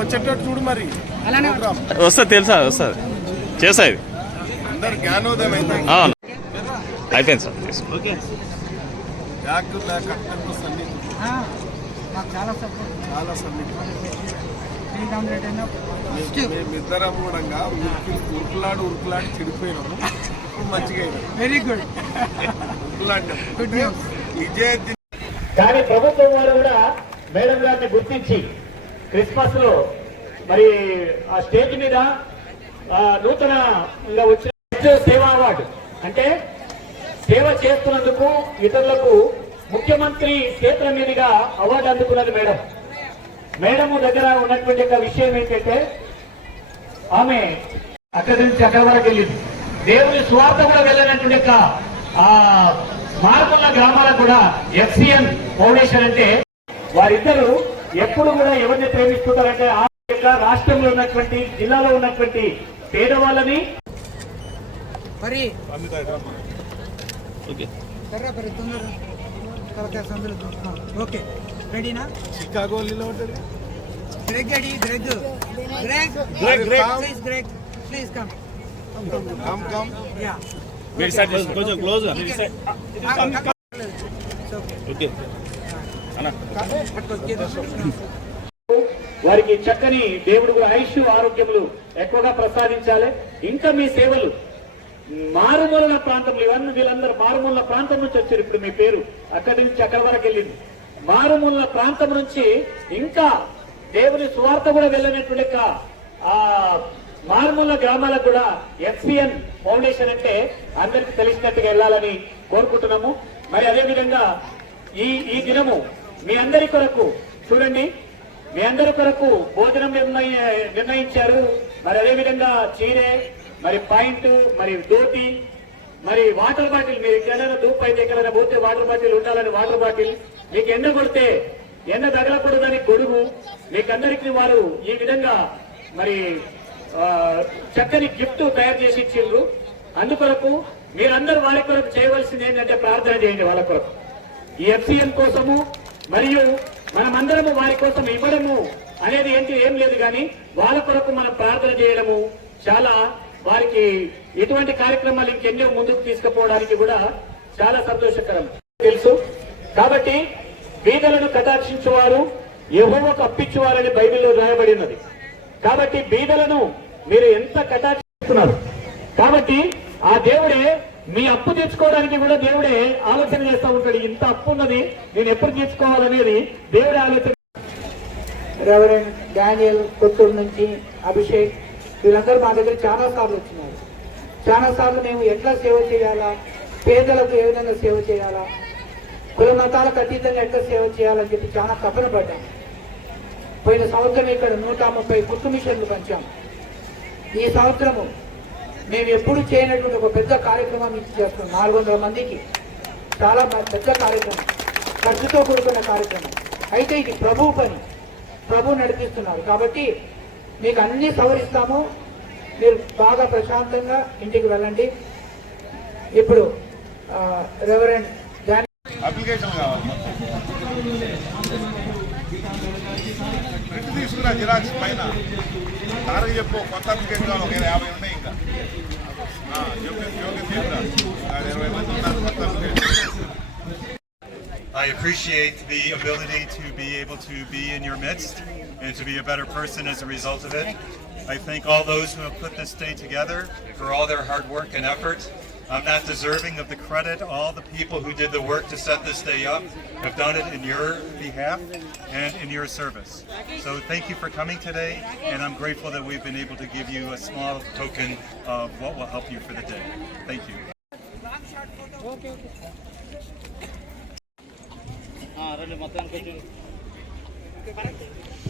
వచ్చేటట్టు చూడు మరి అలానే వస్తుంది తెలుసా? వస్తుంది. చేస్తా ఇది. అవును. అయిపోయింది సార్ చాలా సపోర్ట్. చాలా సన్ని త్రీ హండ్రెడ్ అయినా ఫస్ట్ మేమిద్దరం కూడా ఉరికి ఉరుకులాడు ఉరుకులాడి చెడిపోయినాము. మంచిగా వెరీ గుడ్ ఉరుకులాడినాం. విజయ కానీ ప్రభుత్వం వారు కూడా మేడం గారిని గుర్తించి క్రిస్మస్లో మరి ఆ స్టేజ్ మీద ఆ, నూతనంగా వచ్చిన సేవా అవార్డు. అంటే సేవ చేస్తున్నందుకు ఇతరులకు ముఖ్యమంత్రి చేతుల మీదుగా అవార్డు అందుకున్నది మేడం. మేడం దగ్గర ఉన్నటువంటి ఒక విషయం ఏంటంటే ఆమె అక్కడి నుంచి అక్కడి వరకు వెళ్ళింది. దేవుని స్వార్థ కూడా వెళ్ళినటువంటి యొక్క ఆ మార్పున్న గ్రామాలకు కూడా ఎఫ్సిఎన్ ఫౌండేషన్ అంటే వారిద్దరూ ఎప్పుడు కూడా ఎవరిని ప్రేమిస్తుంటారంటే ఆ యొక్క రాష్ట్రంలో ఉన్నటువంటి జిల్లాలో ఉన్నటువంటి పేదవాళ్ళని మరి ఓకే. రెడీనా? చికాగో ఉంటుంది. Greg ready Greg Greg Greg, Greg. Please Greg please come come come yeah కొంచెం క్లోజ్ ఓకే వారికి చక్కని దేవుడు కూడా ఆయుష్ ఆరోగ్యములు ఎక్కువగా ప్రసాదించాలి. ఇంకా మీ సేవలు మారుమూలన ప్రాంతంలో ఇవన్నీ వీళ్ళందరూ మారుమూల ప్రాంతం నుంచి వచ్చారు. ఇప్పుడు మీ పేరు అక్కడి నుంచి అక్కడి వరకు వెళ్ళింది. మారుమూల ప్రాంతం నుంచి ఇంకా దేవుని సువార్త కూడా వెళ్ళినటువంటి ఆ మారుమూల గ్రామాలకు కూడా ఎఫ్సిఎన్ ఫౌండేషన్ అంటే అందరికి తెలిసినట్టుగా వెళ్ళాలని కోరుకుంటున్నాము. మరి అదేవిధంగా ఈ ఈ దినము మీ అందరి కొరకు చూడండి మీ అందరి కొరకు భోజనం నిర్ణయ నిర్ణయించారు. మరి అదే విధంగా చీరే మరి పాయింట్ మరి ధోతి మరి వాటర్ బాటిల్ మీరు ఎక్కడైనా తూపు అయితే ఎక్కడైనా పోతే వాటర్ బాటిల్ ఉండాలని వాటర్ బాటిల్ మీకు ఎండ కొడితే ఎండ తగలకూడదని గొడుగు. మీకందరికీ వారు ఈ విధంగా మరి చక్కని గిఫ్ట్ తయారు చేసి ఇచ్చిండ్రు. అందుకొరకు మీరందరూ వారి కొరకు చేయవలసింది ఏంటంటే ప్రార్థన చేయండి వాళ్ళ కొరకు. ఈ ఎఫ్సిఎం కోసము మరియు మనమందరము వారి కోసం ఇవ్వడము అనేది ఏంటి ఏం లేదు కానీ వాళ్ళ కొరకు మనం ప్రార్థన చేయడము చాలా వారికి ఇటువంటి కార్యక్రమాలు ఇంకెన్నో ముందుకు తీసుకుపోవడానికి కూడా చాలా సంతోషకరం. తెలుసు? కాబట్టి బీదలను కటాక్షించేవారు యెహోవాకు అప్పించేవారని బైబిల్లో రాయబడి ఉన్నది. కాబట్టి బీదలను మీరు ఎంత కటాక్షిస్తున్నారు? కాబట్టి ఆ దేవుడే మీ అప్పు తెచ్చుకోవడానికి కూడా దేవుడే ఆలోచన చేస్తూ ఉంటాడు. ఇంత అప్పు ఉన్నది నేను ఎప్పుడు తీర్చుకోవాలనేది దేవుడే ఆలోచన రెవరెండ్ డానియల్ కొత్తూరు నుంచి అభిషేక్ వీళ్ళందరూ మా దగ్గర చాలా సార్లు వచ్చినారు. చాలా సార్లు మేము ఎట్లా సేవ చేయాలా? పేదలకు ఏ విధంగా సేవ చేయాలా? కుల మతాలకు అతీతంగా ఎట్లా సేవ చేయాలని చెప్పి చాలా తపన పడ్డాం. పోయిన సంవత్సరం ఇక్కడ నూట ముప్పై కుట్టు మిషన్లు పంచాం. ఈ సంవత్సరము మేము ఎప్పుడు చేయనటువంటి ఒక పెద్ద కార్యక్రమం ఇచ్చి చేస్తున్నాం. నాలుగు వందల మందికి. చాలా పెద్ద కార్యక్రమం. ఖర్చుతో కూడుకున్న కార్యక్రమం. అయితే ఇది ప్రభు పని. ప్రభు నడిపిస్తున్నారు. కాబట్టి మీకు అన్ని సవరిస్తాము. మీరు బాగా ప్రశాంతంగా ఇంటికి వెళ్ళండి. ఇప్పుడు జాని అప్లికేషన్ కావాలి ప్రింట్ తీసుకురా జిరాక్స్ పైన తారకి చెప్పు కొత్త అప్లికేషన్ కావాలి. ఒక యాభై ఉన్నాయి ఇంకా. I appreciate the ability to be able to be in your midst. and to be a better person as a result of it. I thank all those who have put this day together for all their hard work and effort. I'm not deserving of the credit. All the people who did the work to set this day up have done it in your behalf and in your service. So thank you for coming today, and I'm grateful that we've been able to give you a small token of what will help you for the day. Thank you. Ah, okay.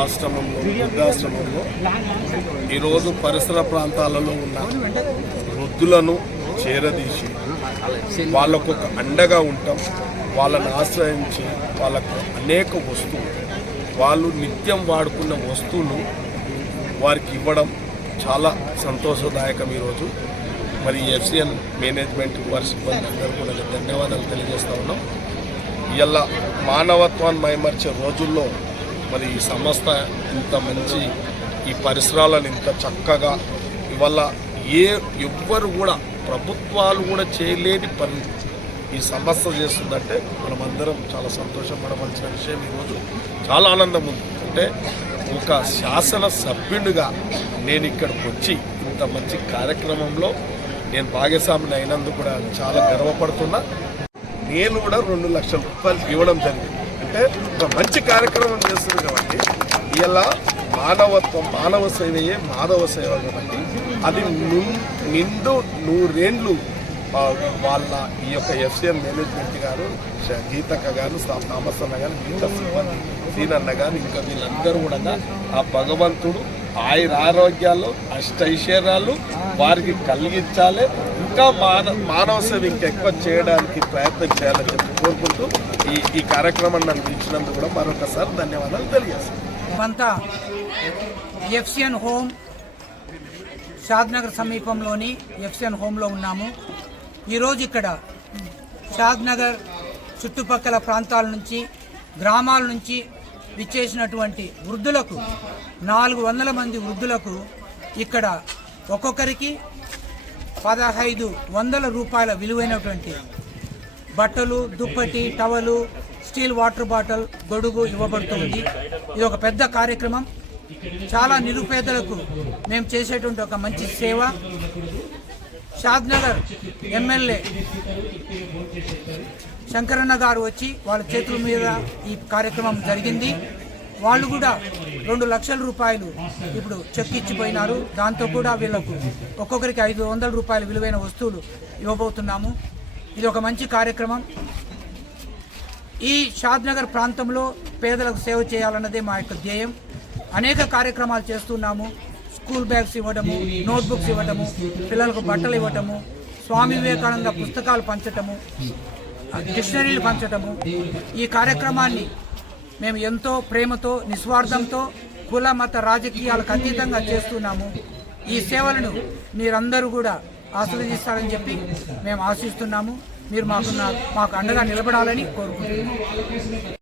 ఆశ్రమంలో వృద్ధాశ్రమంలో ఈరోజు పరిసర ప్రాంతాలలో ఉన్న వృద్ధులను చేరదీసి వాళ్ళకు ఒక అండగా ఉంటాం వాళ్ళని ఆశ్రయించి వాళ్ళకు అనేక వస్తువులు వాళ్ళు నిత్యం వాడుకున్న వస్తువులు వారికి ఇవ్వడం చాలా సంతోషదాయకం ఈరోజు. మరి ఎఫ్సిఎన్ మేనేజ్మెంట్ వారి సిబ్బంది అందరూ కూడా ధన్యవాదాలు తెలియజేస్తా ఉన్నాం. ఇలా మానవత్వాన్ని మైమర్చే రోజుల్లో మరి ఈ సంస్థ ఇంత మంచి ఈ పరిసరాలను ఇంత చక్కగా ఇవాళ ఏ ఎవ్వరు కూడా ప్రభుత్వాలు కూడా చేయలేని పని ఈ సంస్థ చేస్తుందంటే మనమందరం చాలా సంతోషపడవలసిన విషయం ఈరోజు. చాలా ఆనందం ఉంది. అంటే ఒక శాసన సభ్యుడిగా నేను ఇక్కడికి వచ్చి ఇంత మంచి కార్యక్రమంలో నేను భాగస్వామిని అయినందుకు కూడా చాలా గర్వపడుతున్నా. నేను కూడా రెండు లక్షల రూపాయలు ఇవ్వడం జరిగింది. అంటే ఒక మంచి కార్యక్రమం చేస్తుంది కాబట్టి ఇలా మానవత్వం మానవ సేవయే మాధవ సేవ కాబట్టి అది నిండు నూరేండ్లు వాళ్ళ ఈ యొక్క ఎఫ్సిఎన్ మేనేజ్మెంట్ గారు గీతక్క గారు సా- థామస్ అన్న గారు గీత సిబ్బంది సీనన్న గారు ఇంకా వీళ్ళందరూ కూడా ఆ భగవంతుడు ఆయుర ఆరోగ్యాలు అష్టైశ్వర్యాలు వారికి కలిగించాలి. ఇంకా మాన మానవ సేవ ఇంకెక్కువ చేయడానికి ప్రయత్నం చేయాలని చెప్పి కోరుకుంటూ ఈ ఈ కార్యక్రమాన్ని నన్ను ఇచ్చినందుకు కూడా మరొకసారి ధన్యవాదాలు తెలియజేస్తాను ఎఫ్సిఎన్ హోమ్ షాద్నగర్ సమీపంలోని ఎఫ్సిఎన్ హోమ్లో ఉన్నాము. ఈరోజు ఇక్కడ షాద్నగర్ చుట్టుపక్కల ప్రాంతాల నుంచి గ్రామాల నుంచి విచ్చేసినటువంటి వృద్ధులకు నాలుగు వందల మంది వృద్ధులకు ఇక్కడ ఒక్కొక్కరికి పదహైదు వందల రూపాయల విలువైనటువంటి బట్టలు దుప్పటి టవలు స్టీల్ వాటర్ బాటిల్ గొడుగు ఇవ్వబడుతుంది ఇది ఒక పెద్ద కార్యక్రమం. చాలా నిరుపేదలకు మేము చేసేటువంటి ఒక మంచి సేవ. షాద్నగర్ ఎమ్మెల్యే శంకరన్న గారు వచ్చి వాళ్ళ చేతుల మీద ఈ కార్యక్రమం జరిగింది. వాళ్ళు కూడా రెండు లక్షల రూపాయలు ఇప్పుడు చెక్ ఇచ్చిపోయినారు. దాంతో కూడా వీళ్ళకు ఒక్కొక్కరికి ఐదు వందల రూపాయల విలువైన వస్తువులు ఇవ్వబోతున్నాము. ఇది ఒక మంచి కార్యక్రమం. ఈ షాద్నగర్ ప్రాంతంలో పేదలకు సేవ చేయాలన్నదే మా యొక్క ధ్యేయం. అనేక కార్యక్రమాలు చేస్తున్నాము. స్కూల్ బ్యాగ్స్ ఇవ్వడము నోట్బుక్స్ ఇవ్వడము పిల్లలకు బట్టలు ఇవ్వటము స్వామి వివేకానంద పుస్తకాలు పంచటము డిక్షనరీలు పంచటము. ఈ కార్యక్రమాన్ని మేము ఎంతో ప్రేమతో నిస్వార్థంతో కుల మత రాజకీయాలకు అతీతంగా చేస్తున్నాము. ఈ సేవలను మీరందరూ కూడా ఆస్వాదిస్తారని చెప్పి మేము ఆశిస్తున్నాము. మీరు మాకు మాకు అండగా నిలబడాలని కోరుకుంటున్నాము.